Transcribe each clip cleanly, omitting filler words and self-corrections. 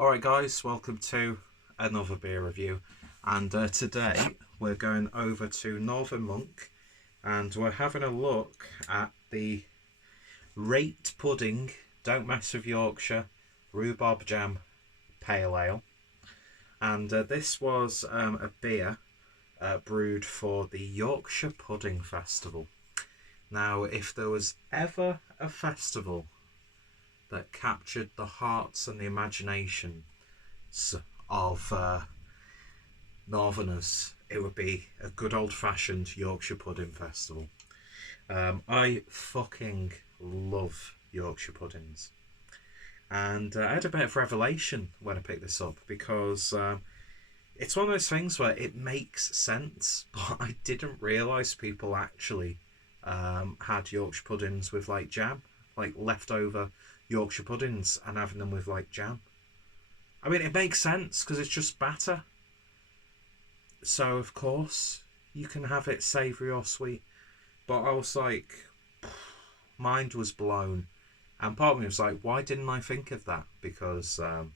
Alright guys, welcome to another beer review, and today we're going over to Northern Monk and we're having a look at the Reyt Pudding Don't Mess with Yorkshire Rhubarb Jam Pale Ale. And this was a beer brewed for the Yorkshire Pudding Festival. Now, if there was ever a festival that captured the hearts and the imagination of Northerners, it would be a good old-fashioned Yorkshire Pudding Festival. I fucking love Yorkshire puddings, and I had a bit of revelation when I picked this up because it's one of those things where it makes sense, but I didn't realise people actually had Yorkshire puddings with like jam, like leftover Yorkshire puddings, and having them with like jam. I mean, it makes sense because it's just batter. So of course you can have it savoury or sweet. But I was like, mind was blown. And part of me was like, why didn't I think of that? Because I'm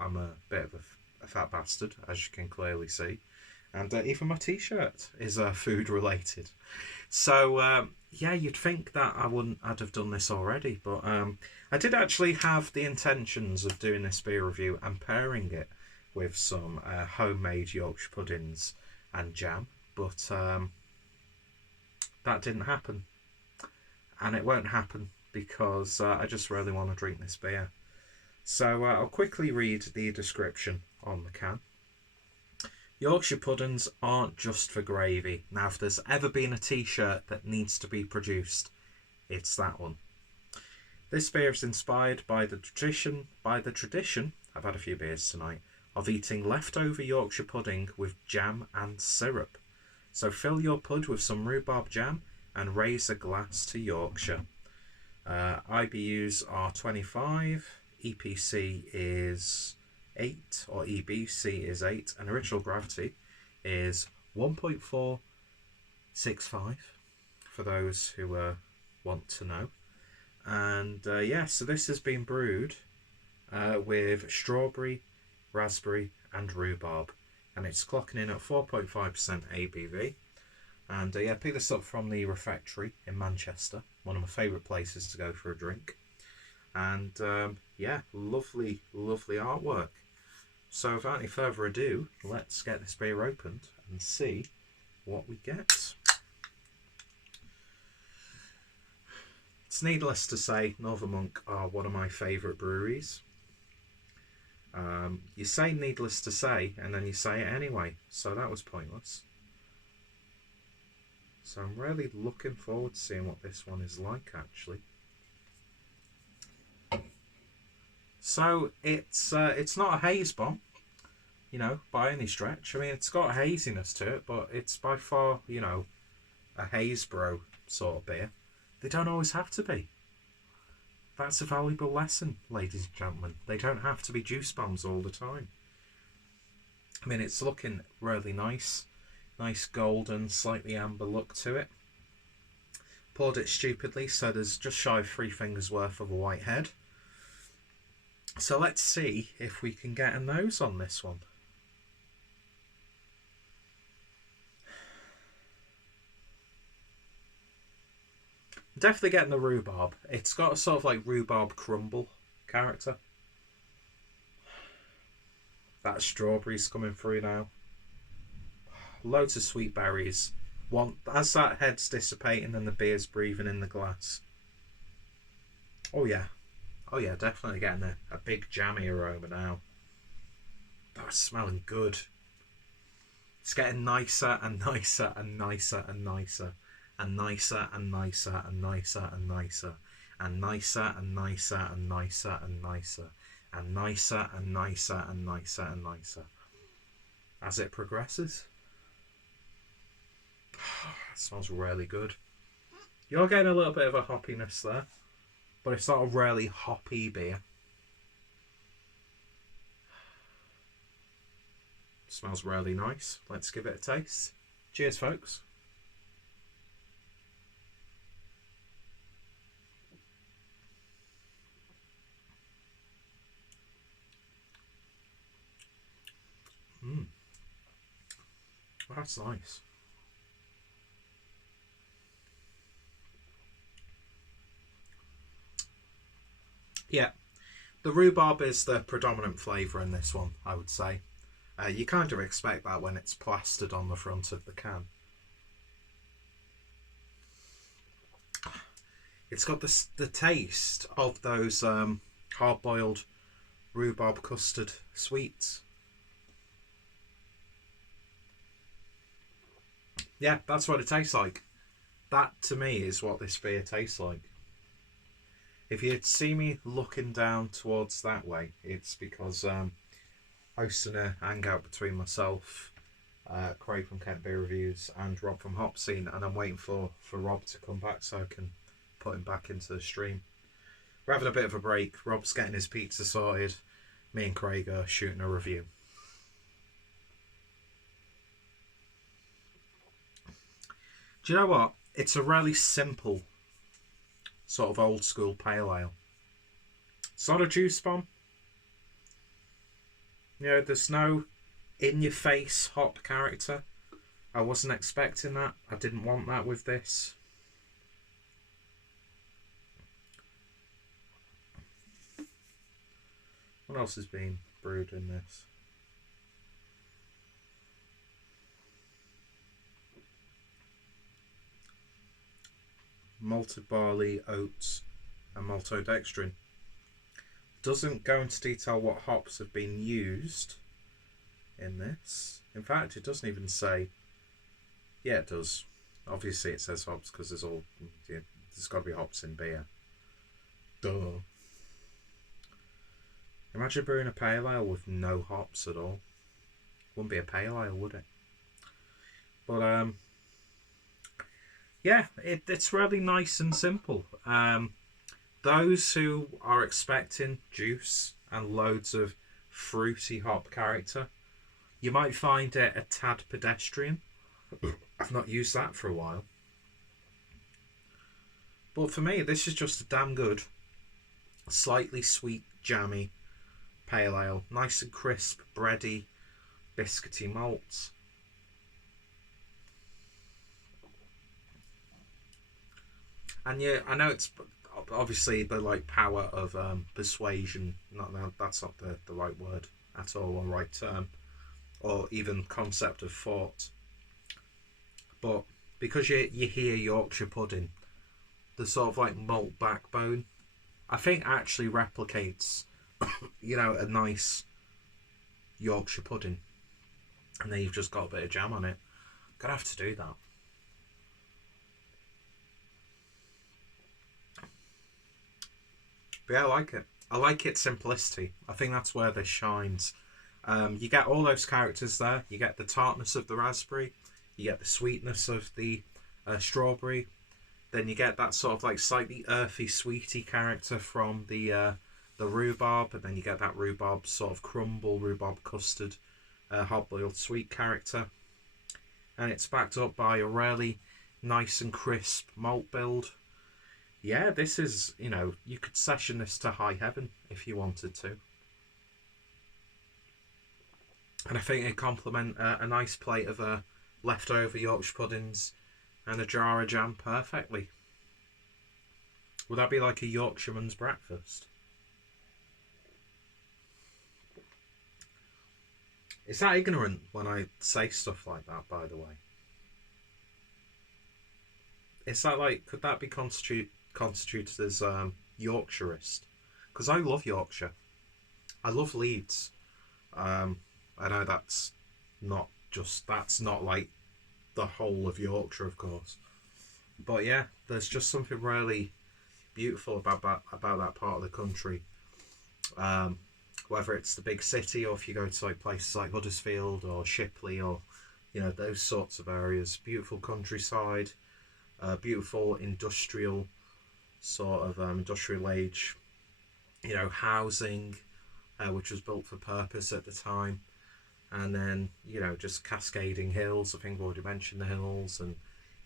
a bit of a fat bastard, as you can clearly see. And even my t-shirt is food related. So yeah, you'd think that I'd have done this already, but I did actually have the intentions of doing this beer review and pairing it with some homemade Yorkshire puddings and jam, but that didn't happen, and it won't happen because I just really want to drink this beer. So I'll quickly read the description on the can. Yorkshire puddings aren't just for gravy. Now, if there's ever been a t-shirt that needs to be produced, it's that one. This beer is inspired by the tradition, I've had a few beers tonight, of eating leftover Yorkshire pudding with jam and syrup. So fill your pud with some rhubarb jam and raise a glass to Yorkshire. IBUs are 25, EPC is 8, or EBC is 8, and original gravity is 1.465 for those who want to know. And yeah, so this has been brewed with strawberry, raspberry and rhubarb, and it's clocking in at 4.5% ABV. And yeah, I picked this up from the Refectory in Manchester, one of my favourite places to go for a drink. And yeah, lovely artwork. So without any further ado, let's get this beer opened and see what we get. It's needless to say, Northern Monk are one of my favourite breweries. You say needless to say, and then you say it anyway, so that was pointless. So I'm really looking forward to seeing what this one is like, actually. So it's not a haze bomb, you know, by any stretch. I mean, it's got a haziness to it, but it's by far, you know, a haze bro sort of beer. They don't always have to be. That's a valuable lesson, ladies and gentlemen. They don't have to be juice bombs all the time. I mean, it's looking really nice. Nice golden, slightly amber look to it. Poured it stupidly, so there's just shy of 3 fingers worth of a white head. So let's see if we can get a nose on this one. Definitely getting the rhubarb. It's got a sort of like rhubarb crumble character. That strawberry's coming through now. Loads of sweet berries. As that head's dissipating and the beer's breathing in the glass. Oh yeah. Oh yeah, definitely getting a big jammy aroma now. That's smelling good. It's getting nicer and nicer and nicer and nicer. And nicer and nicer and nicer and nicer. And nicer and nicer and nicer and nicer. And nicer and nicer and nicer and nicer. As it progresses. It smells really good. You're getting a little bit of a hoppiness there, but it's not a really hoppy beer. Smells really nice. Let's give it a taste. Cheers, folks. That's nice. Yeah, the rhubarb is the predominant flavour in this one, I would say. You kind of expect that when it's plastered on the front of the can. It's got the taste of those hard-boiled rhubarb custard sweets. Yeah, that's what it tastes like. That, to me, is what this beer tastes like. If you'd see me looking down towards that way, it's because hosting a hangout between myself, Craig from Kent Beer Reviews, and Rob from Hop Scene, and I'm waiting for Rob to come back so I can put him back into the stream. We're having a bit of a break. Rob's getting his pizza sorted. Me and Craig are shooting a review. Do you know what? It's a really simple sort of old school pale ale. It's not a juice bomb. You know, there's no in your face hop character. I wasn't expecting that. I didn't want that with this. What else has been brewed in this? Malted barley, oats, and maltodextrin. Doesn't go into detail what hops have been used in this. In fact, it doesn't even say. Yeah, it does. Obviously, it says hops because there's got to be hops in beer. Duh. Imagine brewing a pale ale with no hops at all. Wouldn't be a pale ale, would it? But yeah, it's really nice and simple. Those who are expecting juice and loads of fruity hop character, you might find it a tad pedestrian. I've not used that for a while. But for me, this is just a damn good, slightly sweet, jammy pale ale. Nice and crisp, bready, biscuity malts. And yeah, I know it's obviously the like power of persuasion. That's not the right word at all, or right term, or even concept of thought. But because you hear Yorkshire pudding, the sort of like malt backbone, I think actually replicates, a nice Yorkshire pudding, and then you've just got a bit of jam on it. Gonna have to do that. But yeah, I like it. I like its simplicity. I think that's where this shines. You get all those characters there. You get the tartness of the raspberry. You get the sweetness of the strawberry. Then you get that sort of like slightly earthy, sweety character from the rhubarb. And then you get that rhubarb sort of crumble, rhubarb custard, hard-boiled sweet character. And it's backed up by a really nice and crisp malt build. Yeah, this is, you could session this to high heaven if you wanted to. And I think it'd complement a nice plate of leftover Yorkshire puddings and a jar of jam perfectly. Would that be like a Yorkshireman's breakfast? Is that ignorant when I say stuff like that, by the way? Is that like, could that be constituted as Yorkshireist? Because I love Yorkshire. I love Leeds. I know that's not like the whole of Yorkshire, of course. But yeah, there's just something really beautiful about that part of the country. Whether it's the big city or if you go to like places like Huddersfield or Shipley or those sorts of areas, beautiful countryside, beautiful industrial sort of industrial age, housing, which was built for purpose at the time, and then just cascading hills. I think I've already mentioned the hills, and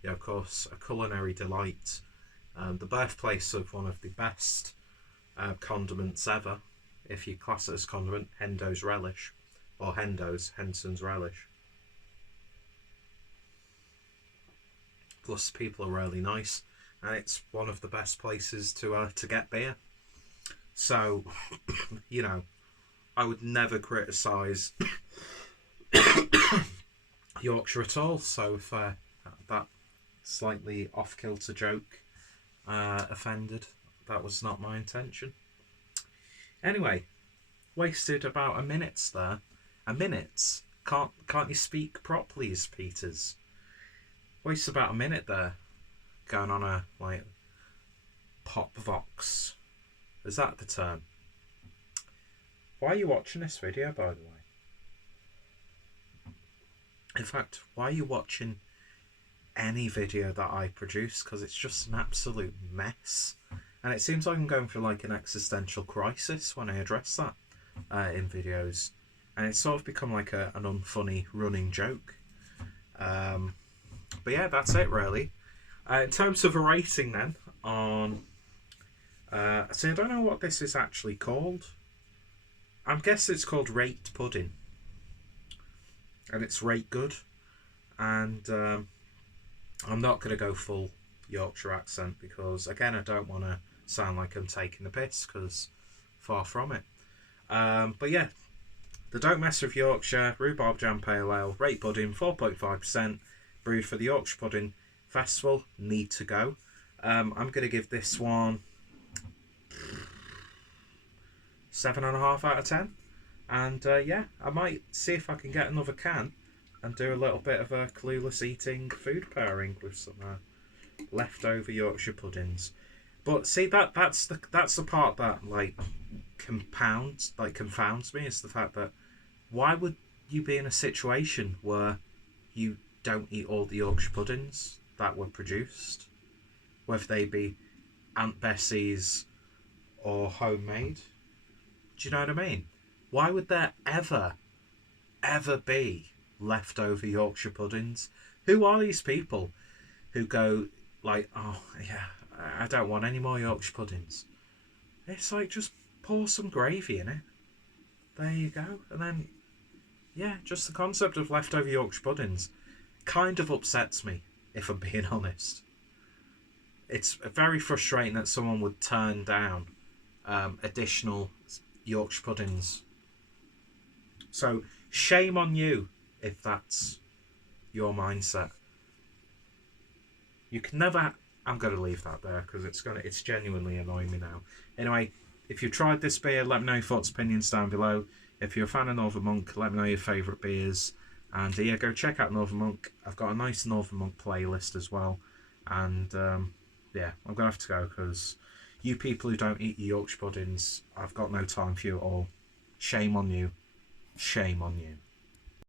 of course a culinary delight, the birthplace of one of the best condiments ever, if you class it as condiment, Hendo's relish, or Henson's relish. Plus, people are really nice, and it's one of the best places to get beer. So, you know, I would never criticise Yorkshire at all. So if that slightly off-kilter joke offended, that was not my intention. Anyway, wasted about a minute there. A minute? Can't you speak properly, Peters? Wasted about a minute there, going on a like pop vox. Is that the term? Why are you watching this video, by the way? In fact, why are you watching any video that I produce? Because it's just an absolute mess. And it seems like I'm going through like an existential crisis when I address that in videos. And it's sort of become like an unfunny running joke. But yeah, that's it really. In terms of a rating then, on... see, I don't know what this is actually called. I'm guessing it's called Reyt pudding. And it's Reyt good. And I'm not going to go full Yorkshire accent because, again, I don't want to sound like I'm taking the piss, because far from it. But yeah, the Don't Mess with Yorkshire Rhubarb Jam Pale Ale Reyt pudding, 4.5%, brewed for the Yorkshire Pudding Festival. Need to go. I'm going to give this one 7.5 out of 10. And yeah, I might see if I can get another can and do a little bit of a clueless eating food pairing with some leftover Yorkshire puddings. But see, that's the part that like confounds me, is the fact that why would you be in a situation where you don't eat all the Yorkshire puddings that were produced, whether they be Aunt Bessie's or homemade? Do you know what I mean? Why would there ever be leftover Yorkshire puddings? Who are these people who go like, oh yeah, I don't want any more Yorkshire puddings? It's like, just pour some gravy in it. There you go. And then, yeah, just the concept of leftover Yorkshire puddings kind of upsets me, if I'm being honest. It's very frustrating that someone would turn down additional Yorkshire puddings. So shame on you if that's your mindset. You can never... I'm going to leave that there because it's genuinely annoying me now. Anyway, if you've tried this beer, let me know your thoughts, opinions down below. If you're a fan of Northern Monk, let me know your favourite beers. And yeah, go check out Northern Monk. I've got a nice Northern Monk playlist as well. And yeah, I'm going to have to go because you people who don't eat your Yorkshire puddings, I've got no time for you at all. Shame on you. Shame on you.